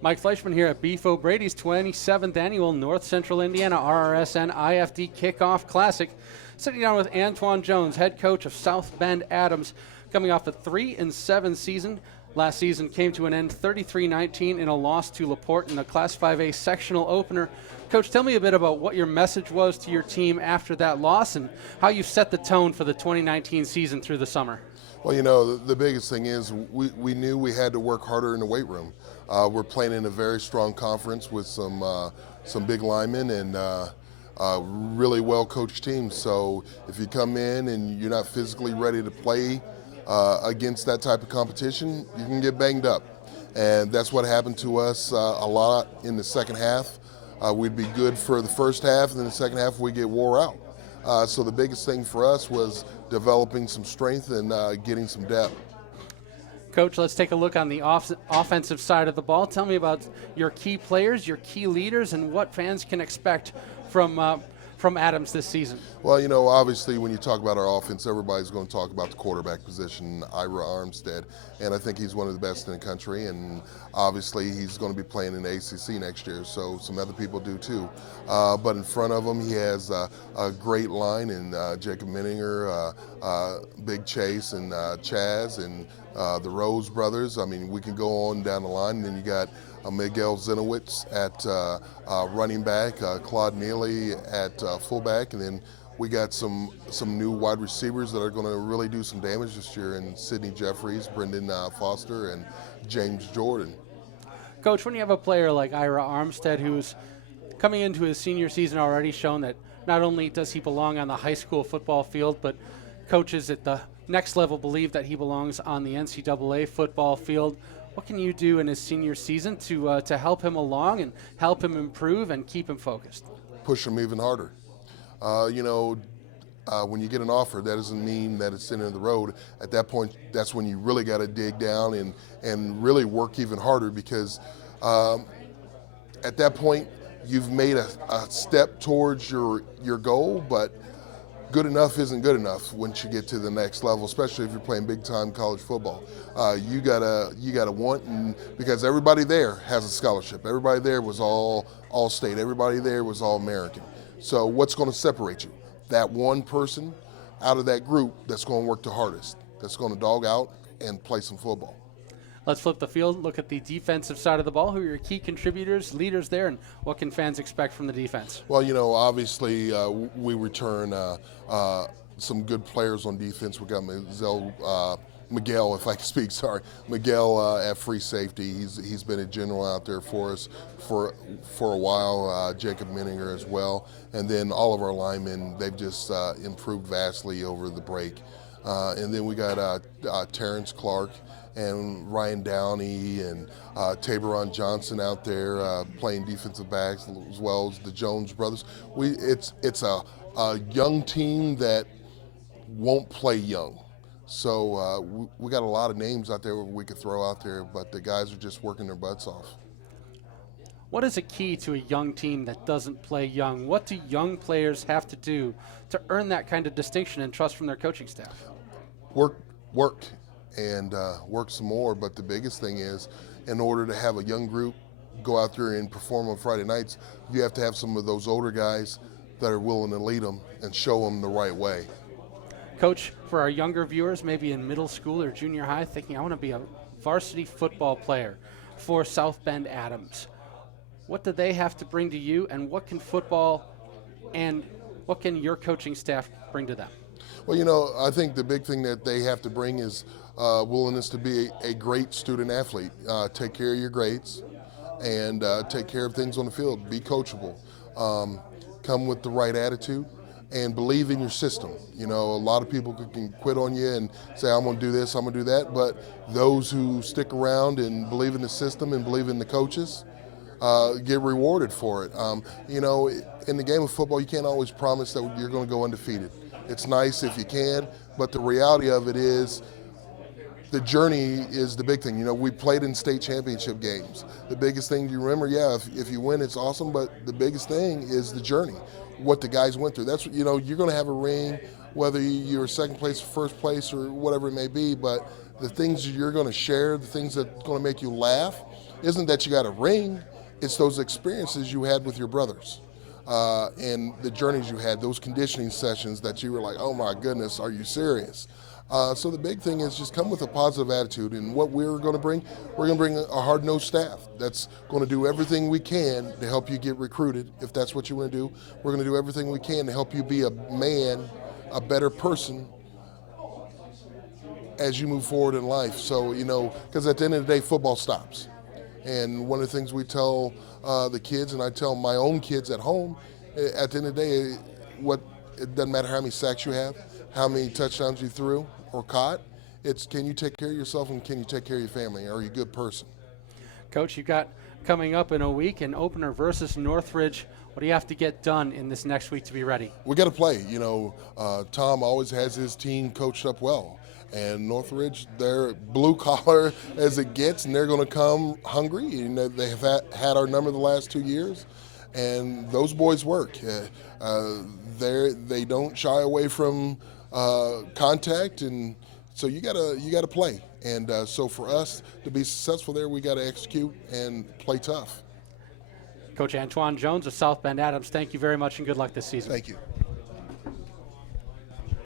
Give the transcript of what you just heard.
Mike Fleischman here at Beef O'Brady's 27th Annual North Central Indiana RRSN IFD Kickoff Classic. Sitting down with Antwon Jones, head coach of South Bend Adams, coming off a 3-7 season. Last season came to an end 33-19 in a loss to LaPorte in the Class 5A sectional opener. Coach, tell me a bit about what your message was to your team after that loss and how you set the tone for the 2019 season through the summer. Well, you know, the biggest thing is we knew we had to work harder in the weight room. We're playing in a very strong conference with some big linemen and really well-coached teams. So if you come in and you're not physically ready to play against that type of competition, you can get banged up. And that's what happened to us a lot in the second half. We'd be good for the first half, and then the second half we get wore out. So the biggest thing for us was developing some strength and getting some depth. Coach, let's take a look on the offensive side of the ball. Tell me about your key players, your key leaders, and what fans can expect from Adams this season. Well, you know, obviously when you talk about our offense, everybody's going to talk about the quarterback position, Ira Armstead, and I think he's one of the best in the country, and obviously he's going to be playing in the ACC next year, so some other people do too. But in front of him, he has a great line in Jacob Menninger, Big Chase, and Chaz, and the Rose brothers. I mean, we can go on down the line, and then you got Miguel Zinowitz at running back, Claude Neely at fullback, and then we got some new wide receivers that are going to really do some damage this year in Sidney Jeffries, Brendan Foster, and James Jordan. Coach, when you have a player like Ira Armstead who's coming into his senior season already shown that not only does he belong on the high school football field, but coaches at the next level believe that he belongs on the NCAA football field, what can you do in his senior season to help him along and help him improve and keep him focused? Push him even harder. You know, when you get an offer, that doesn't mean that it's the end of the road. At that point, that's when you really got to dig down and really work even harder, because at that point, you've made a step towards your goal, but good enough isn't good enough once you get to the next level, especially if you're playing big-time college football. You gotta want, and because everybody there has a scholarship. Everybody there was all state. Everybody there was all American. So what's going to separate you? That one person out of that group that's going to work the hardest, that's going to dog out and play some football. Let's flip the field, look at the defensive side of the ball. Who are your key contributors, leaders there, and what can fans expect from the defense? Well, you know, obviously we return some good players on defense. We got Miguel, if I can speak, sorry. Miguel at free safety. He's been a general out there for us for a while. Jacob Menninger as well. And then all of our linemen, they've just improved vastly over the break. And then we got Terrence Clark and Ryan Downey and Taberon Johnson out there playing defensive backs, as well as the Jones brothers. It's a young team that won't play young. So we got a lot of names out there we could throw out there, but the guys are just working their butts off. What is a key to a young team that doesn't play young? What do young players have to do to earn that kind of distinction and trust from their coaching staff? Work, and work some more. But the biggest thing is, in order to have a young group go out there and perform on Friday nights, you have to have some of those older guys that are willing to lead them and show them the right way. Coach, for our younger viewers, maybe in middle school or junior high, thinking I want to be a varsity football player for South Bend Adams, what do they have to bring to you, and what can football and what can your coaching staff bring to them? Well, you know, I think the big thing that they have to bring is willingness to be a great student athlete. Take care of your grades and take care of things on the field. Be coachable. Come with the right attitude and believe in your system. You know, a lot of people can quit on you and say, I'm going to do this, I'm going to do that. But those who stick around and believe in the system and believe in the coaches get rewarded for it. You know, in the game of football, you can't always promise that you're going to go undefeated. It's nice if you can, but the reality of it is the journey is the big thing. You know, we played in state championship games. The biggest thing you remember, yeah, if you win, it's awesome, but the biggest thing is the journey, what the guys went through. That's, you know, you're going to have a ring, whether you're second place, first place, or whatever it may be, but the things you're going to share, the things that are going to make you laugh, isn't that you got a ring, it's those experiences you had with your brothers. And the journeys you had, those conditioning sessions that you were like, oh my goodness, are you serious? So the big thing is just come with a positive attitude. And what we're going to bring a hard-nosed staff that's going to do everything we can to help you get recruited. If that's what you want to do, we're going to do everything we can to help you be a man, a better person as you move forward in life. So, because at the end of the day, football stops. And one of the things we tell the kids, and I tell my own kids at home, at the end of the day, it doesn't matter how many sacks you have, how many touchdowns you threw or caught. It's can you take care of yourself and can you take care of your family? Are you a good person? Coach, you got coming up in a week an opener versus Northridge. What do you have to get done in this next week to be ready? We got to play. Tom always has his team coached up well. And Northridge, they're blue collar as it gets, and they're going to come hungry. They have had our number the last 2 years, and those boys work. They don't shy away from contact, and so you gotta play. And so for us to be successful there, we got to execute and play tough. Coach Antwon Jones of South Bend Adams, thank you very much and good luck this season. Thank you.